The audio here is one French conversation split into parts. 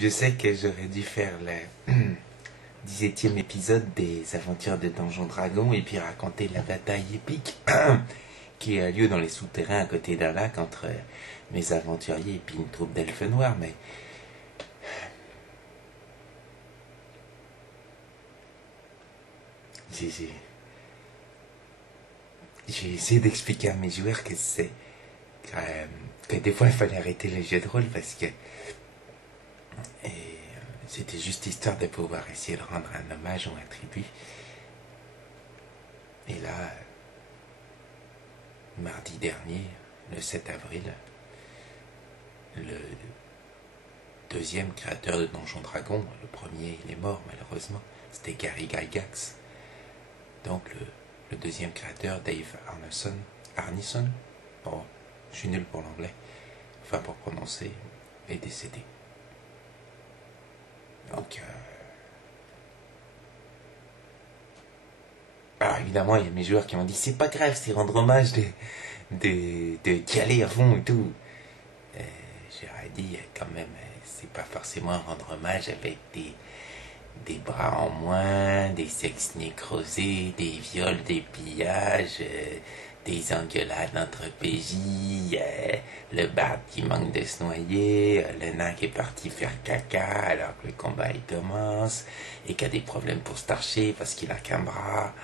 Je sais que j'aurais dû faire le 17e épisode des aventures de Donjon Dragon et puis raconter la bataille épique qui a lieu dans les souterrains à côté d'un lac entre mes aventuriers et puis une troupe d'elfes noirs, mais j'ai j'ai essayé d'expliquer à mes joueurs que que des fois il fallait arrêter les jeux de rôle parce que c'était juste histoire de pouvoir essayer de rendre un hommage ou un tribut. Et là, mardi dernier, le 7 avril, le deuxième créateur de Donjon Dragon, le premier il est mort malheureusement, c'était Gary Gygax. Donc le deuxième créateur, Dave Arneson, bon, je suis nul pour l'anglais, enfin pour prononcer, est décédé. Donc, alors évidemment, il y a mes joueurs qui m'ont dit c'est pas grave, c'est rendre hommage d'y aller à fond et tout. J'aurais dit quand même, c'est pas forcément rendre hommage avec des bras en moins, des sexes nécrosés, des viols, des pillages, des engueulades entre PJ, le barde qui manque de se noyer, le nain qui est parti faire caca alors que le combat il commence, et qui a des problèmes pour se torcher parce qu'il a qu'un bras.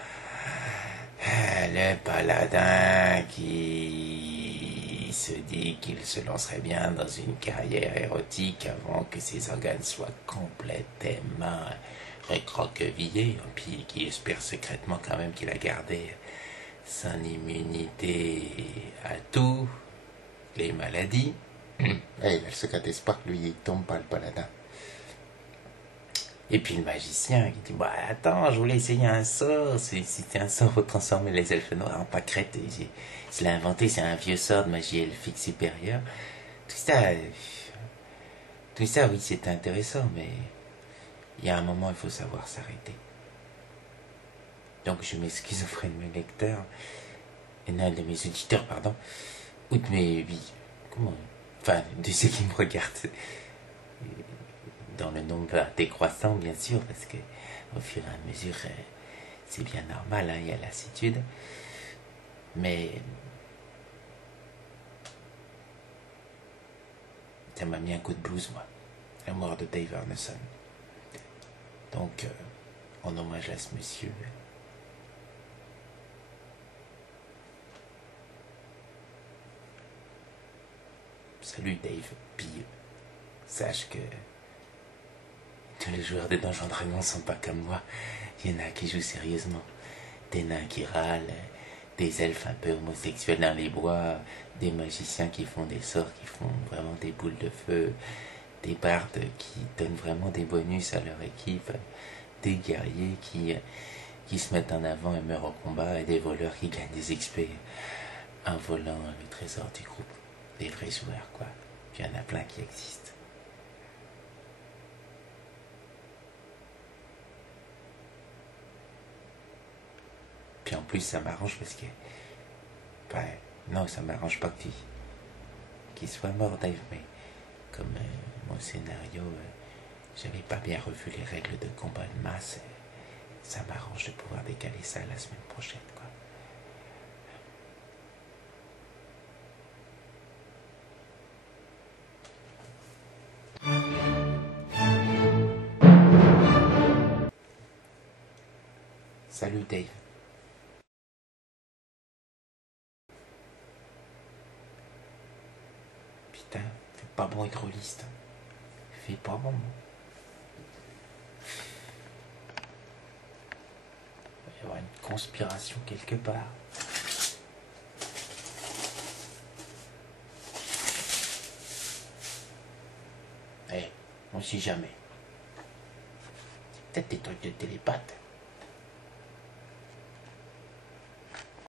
Le paladin qui se dit qu'il se lancerait bien dans une carrière érotique avant que ses organes soient complètement recroquevillés, puis qui espère secrètement quand même qu'il a gardé son immunité à tout, les maladies. Il a le secret espoir que lui il tombe pas, le paladin. Et puis le magicien qui dit bah attends, je voulais essayer un sort, c'était un sort pour transformer les elfes noirs en pâquerettes, je l'ai inventé, c'est un vieux sort de magie elfique supérieure. Tout ça oui c'est intéressant, mais il y a un moment il faut savoir s'arrêter. Donc je m'excuse auprès de mes lecteurs, et non de mes auditeurs pardon, ou de mes enfin de ceux qui me regardent. Dans le nombre décroissant bien sûr, parce que au fur et à mesure c'est bien normal, il y a lassitude, mais ça m'a mis un coup de blues moi, la mort de Dave Arneson. Donc en hommage à ce monsieur, salut Dave, puis sache que tous les joueurs de Donjon Dragon sont pas comme moi. Il y en a qui jouent sérieusement. Des nains qui râlent, des elfes un peu homosexuels dans les bois, des magiciens qui font des sorts, qui font vraiment des boules de feu, des bardes qui donnent vraiment des bonus à leur équipe, des guerriers qui se mettent en avant et meurent au combat, et des voleurs qui gagnent des XP en volant le trésor du groupe. Des vrais joueurs, quoi. Puis il y en a plein qui existent. Puis en plus, ça m'arrange parce que... non, ça m'arrange pas qu'il soit mort, Dave, mais comme mon scénario, j'avais pas bien revu les règles de combat de masse, ça m'arrange de pouvoir décaler ça la semaine prochaine, quoi. Salut, Dave. Putain, fais pas bon être rôliste. Fais pas bon. Il va y avoir une conspiration quelque part. On sait jamais. Peut-être des trucs de télépathe.